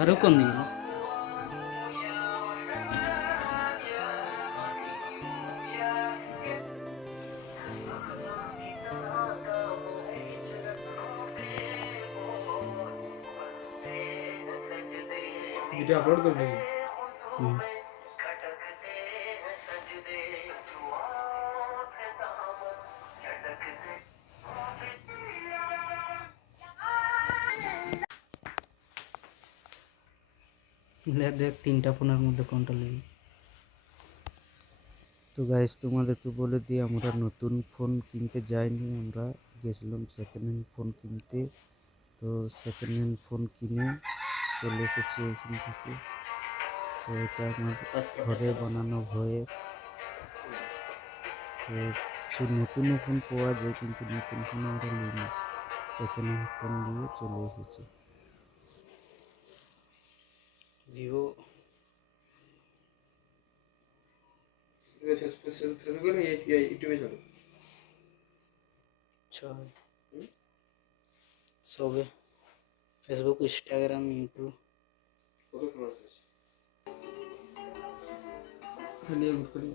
আরও কোন দিকে वीडियो अपलोड कर देंगे। দেখ তিনটা ফোনের মধ্যে কোনটা নেই। তো গাইস তোমাদেরকে বলে দিই, আমরা নতুন ফোন কিনতে যাইনি, আমরা গেছিলাম সেকেন্ড হ্যান্ড ফোন কিনতে। তো সেকেন্ড হ্যান্ড ফোন কিনে চলে এসেছি এখান থেকে। তো এটা আমার ঘরে বানানো ভয়েস। তো নতুনও ফোন পাওয়া যায়, কিন্তু নতুন ফোন আমরা নিইনি, সেকেন্ড হ্যান্ড ফোন নিয়ে চলে এসেছি। ভিভো फेसबुक में ये यूट्यूब चलो। ছয় সবে ফেসবুক, ইনস্টাগ্রাম, ইউটিউব। কত ফলোয়ার্স আছে? খালি গুড করি।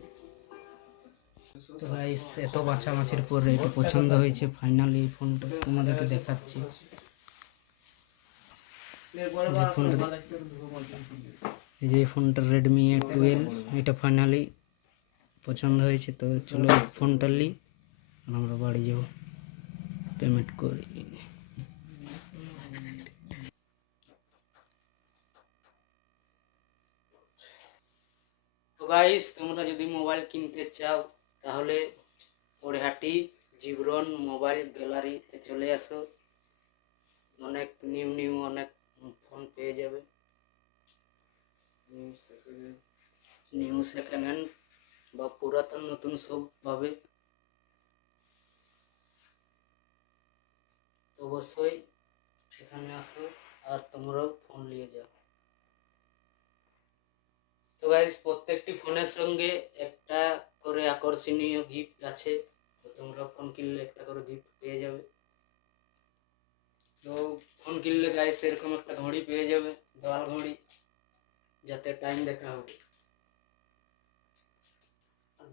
তো গাইস এত বাছাবাছির পরে এটা পছন্দ হয়েছে, ফাইনালি এই ফোনটা তোমাদেরকে দেখাচ্ছি। এই যে ফোনটা রেডমি A12, এটা ফাইনালি পছন্দ হয়েছে। তো চলো ফোনটা নিই আর আমরা বাড়ি যাবো, পেমেন্ট করি। তো গাইস তোমরা যদি মোবাইল কিনতে চাও তাহলে পড়েহাটি জীবরন মোবাইল গ্যালারিতে চলে আসো। অনেক নিউ অনেক ফোন পেয়ে যাবে, নিউ সেকেন্ড হ্যান্ড বা পুরাতন নতুন সব পাবে। তো অবশ্যই এখানে আসো আর তোমরাও ফোন নিয়ে যাও। তো গাইস প্রত্যেকটি ফোনের সঙ্গে একটা করে আকর্ষণীয় গিফট আছে। তো তোমরা ফোন কিনলে একটা করে গিফট পেয়ে যাবে। তো ফোন কিনলে গাইস এরকম একটা ঘড়ি পেয়ে যাবে, দেওয়াল ঘড়ি, যাতে টাইম দেখা হবে।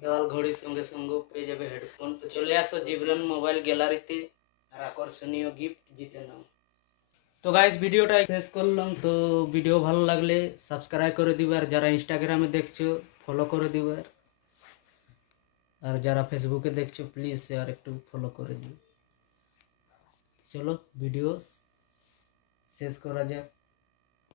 দেওয়াল ঘড়ির সঙ্গে সঙ্গে পেয়ে যাবে হেডফোন। তো চলে আসো জীবরন মোবাইল গ্যালারিতে আর আকর্ষণীয় গিফট জিতে নাও। তো গাইস ভিডিওটা শেষ করলাম। তো ভিডিও ভালো লাগলে সাবস্ক্রাইব করে দিবে, আর যারা ইনস্টাগ্রামে দেখছো ফলো করে দিবে, আর যারা ফেসবুকে দেখছো প্লিজ শেয়ার একটু ফলো করে দিও। চলো ভিডিও শেষ করা যাক।